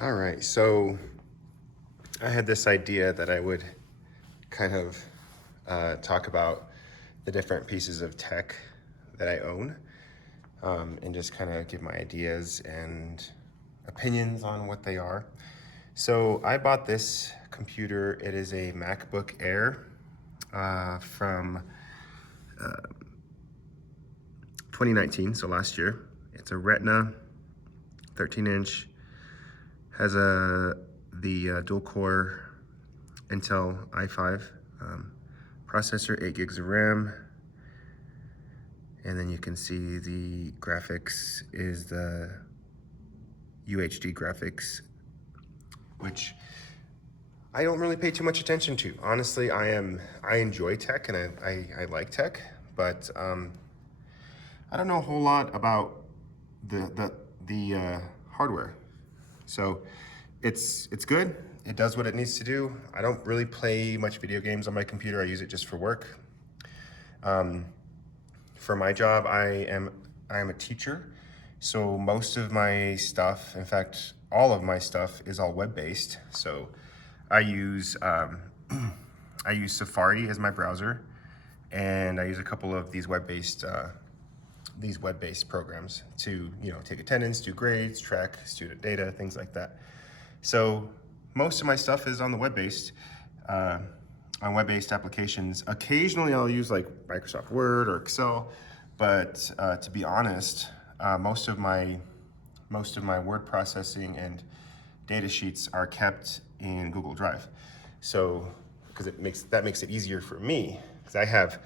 All right, so I had this idea that I would kind of talk about the different pieces of tech that I own, and just kind of give my ideas and opinions on what they are. So I bought this computer. It is a MacBook Air from 2019, so last year. It's a Retina 13-inch, has the dual core Intel i5 processor, 8 gigs of RAM, and then you can see the graphics is the UHD graphics, which I don't really pay too much attention to. Honestly, I enjoy tech and I like tech, but I don't know a whole lot about the hardware. So it's good. It does what it needs to do. I don't really play much video games on my computer. I use it just for work. For my job, I am a teacher. So most of my stuff, in fact, all of my stuff is all web-based. So I use I use Safari as my browser, and I use a couple of these web-based programs to take attendance, do grades, track student data, things like that. So most of my stuff is on the web-based applications. Occasionally I'll use like Microsoft Word or Excel, but to be honest, most of my word processing and data sheets are kept in Google Drive. So because that makes it easier for me, because I have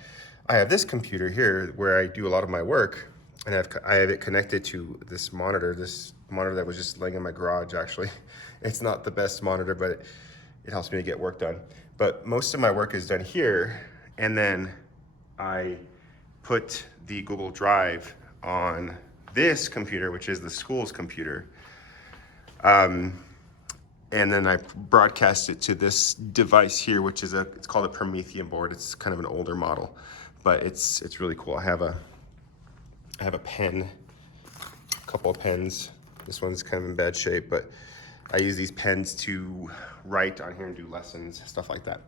this computer here where I do a lot of my work, and I have it connected to this monitor that was just laying in my garage. Actually, it's not the best monitor, but it helps me to get work done. But most of my work is done here, and then I put the Google Drive on this computer, which is the school's computer. And then I broadcast it to this device here, which is it's called a Promethean board. It's kind of an older model, but it's really cool. I have a pen, a couple of pens. This one's kind of in bad shape, but I use these pens to write on here and do lessons, stuff like that.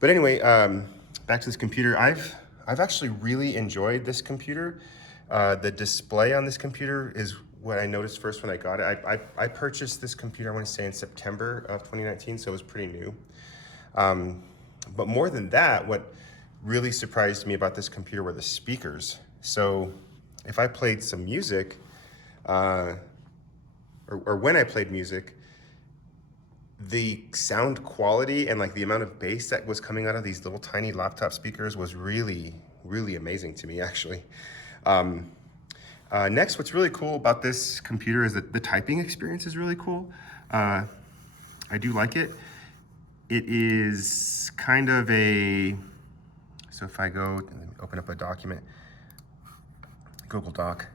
But anyway, back to this computer. I've actually really enjoyed this computer. The display on this computer is what I noticed first when I got it. I purchased this computer, I want to say in September of 2019, so it was pretty new. But more than that, what really surprised me about this computer were the speakers. So if I played some music, or when I played music, the sound quality and like the amount of bass that was coming out of these little tiny laptop speakers was really, really amazing to me, actually. Next, what's really cool about this computer is that the typing experience is really cool. I do like it. It is kind of so if I go and open up a document, Google Doc,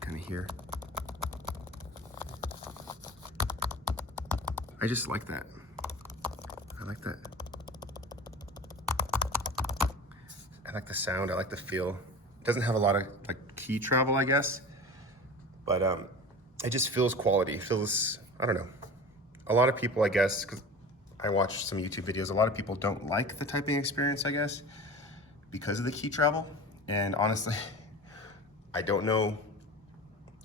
kind of here. I just like that. I like that. I like the sound, I like the feel. It doesn't have a lot of like key travel, I guess, but it just feels quality. Feels, I don't know. A lot of people, I guess, because I watched some YouTube videos, a lot of people don't like the typing experience, I guess, because of the key travel. And honestly, I don't know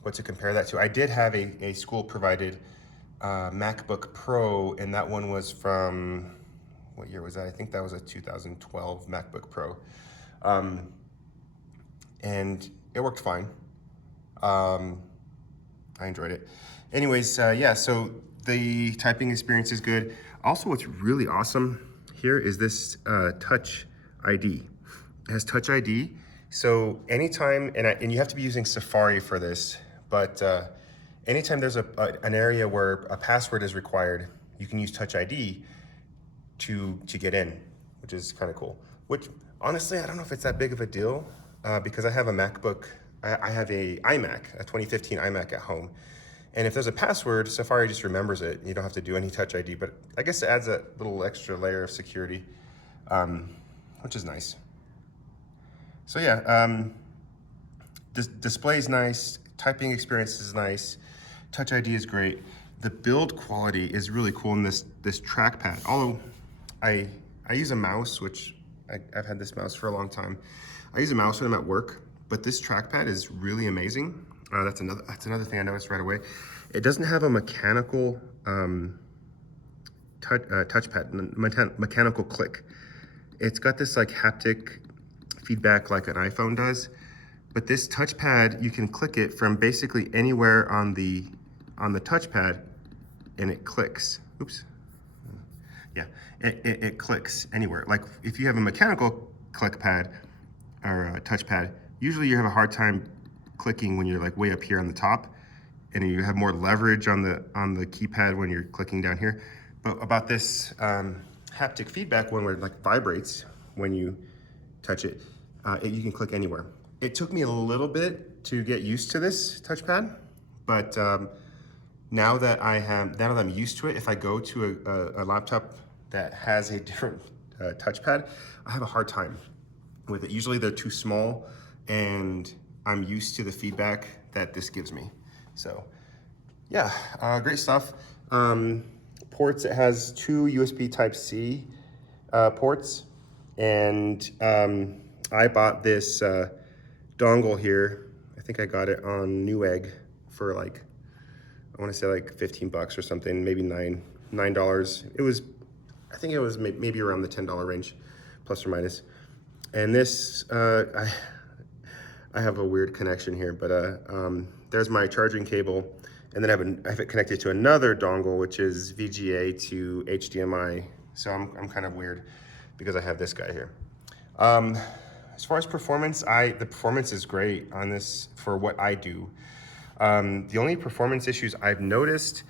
what to compare that to. I did have a school-provided MacBook Pro, and that one was from, what year was that? I think that was a 2012 MacBook Pro. And it worked fine. I enjoyed it. Anyways, yeah, so the typing experience is good. Also, what's really awesome here is this Touch ID. It has Touch ID. So anytime, and you have to be using Safari for this, but anytime there's an area where a password is required, you can use Touch ID to get in, which is kind of cool. Which, honestly, I don't know if it's that big of a deal, because I have a MacBook, I have a iMac, a 2015 iMac at home. And if there's a password, Safari just remembers it. You don't have to do any Touch ID, but I guess it adds a little extra layer of security, which is nice. So yeah, display is nice, typing experience is nice. Touch ID is great. The build quality is really cool in this trackpad. Although I use a mouse, which I've had this mouse for a long time. I use a mouse when I'm at work, but this trackpad is really amazing. That's another thing I noticed right away. It doesn't have a mechanical touchpad, mechanical click. It's got this like haptic feedback like an iPhone does, but this touchpad, you can click it from basically anywhere on the touchpad, and it clicks. Oops. Yeah, it clicks anywhere. Like if you have a mechanical click pad or a touchpad, usually you have a hard time clicking when you're like way up here on the top, and you have more leverage on the keypad when you're clicking down here. But about this haptic feedback, when it like vibrates when you touch it, you can click anywhere. It took me a little bit to get used to this touchpad, but now that I'm used to it, if I go to a laptop that has a different touchpad, I have a hard time with it. Usually they're too small, and I'm used to the feedback that this gives me. So yeah, great stuff. Ports, it has 2 USB Type-C ports, and I bought this dongle here. I think I got it on Newegg for like, I want to say like 15 bucks or something, maybe $9. It was, I think it was maybe around the $10 range, plus or minus. And this, I have a weird connection here, but there's my charging cable, and then I have it connected to another dongle, which is VGA to HDMI. So I'm kind of weird because I have this guy here. As far as performance, the performance is great on this for what I do. The only performance issues I've noticed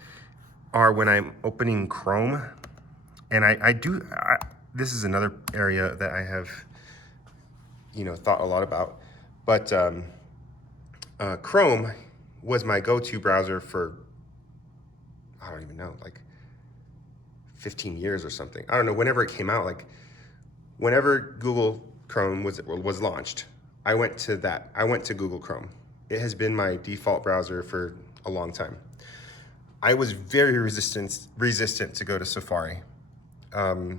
are when I'm opening Chrome, and this is another area that I have, thought a lot about. But Chrome was my go-to browser for, I don't even know, like 15 years or something. I don't know, whenever it came out, like whenever Google Chrome was launched, I went to Google Chrome. It has been my default browser for a long time. I was very resistant to go to Safari. I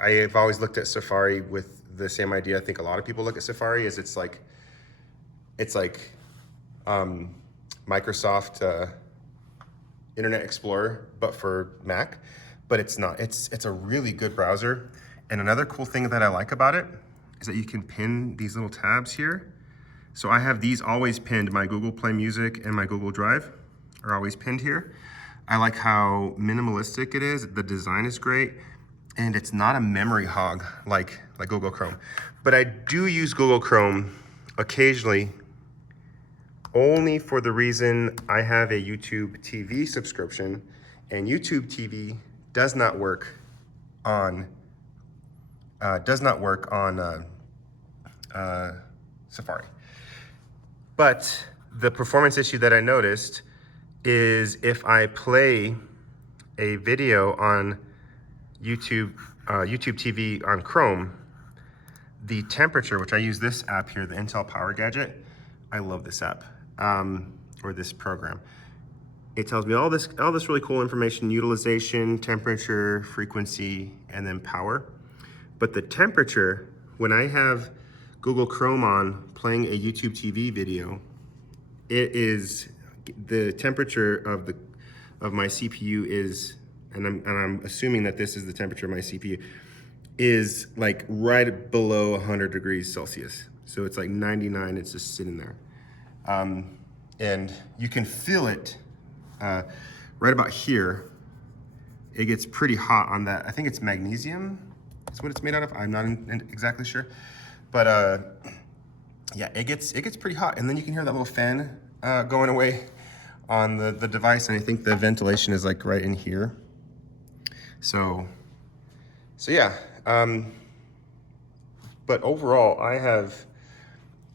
have always looked at Safari with the same idea. I think a lot of people look at Safari as it's like Microsoft Internet Explorer, but for Mac. But it's not. It's a really good browser. And another cool thing that I like about it is that you can pin these little tabs here. So I have these always pinned. My Google Play Music and my Google Drive are always pinned here. I like how minimalistic it is. The design is great, and it's not a memory hog like Google Chrome. But I do use Google Chrome occasionally, only for the reason I have a YouTube TV subscription, and YouTube TV does not work on Safari. But the performance issue that I noticed is if I play a video on YouTube TV on Chrome, the temperature, which I use this app here, the Intel Power Gadget. I love this app, or this program. It tells me all this really cool information: utilization, temperature, frequency, and then power. But the temperature, when I have Google Chrome on playing a YouTube TV video, it is the temperature of my CPU is, and I'm assuming that this is the temperature of my CPU, is like right below 100 degrees Celsius. So it's like 99, it's just sitting there. And you can feel it right about here. It gets pretty hot on that. I think it's magnesium, that's what it's made out of. I'm not exactly sure. But yeah, it gets pretty hot. And then you can hear that little fan going away on the device. And I think the ventilation is like right in here. So yeah. But overall, I have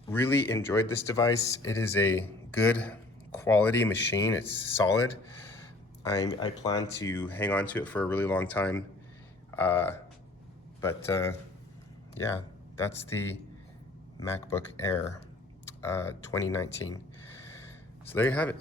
really enjoyed this device. It is a good quality machine. It's solid. I plan to hang on to it for a really long time. Yeah, that's the MacBook Air 2019. So there you have it.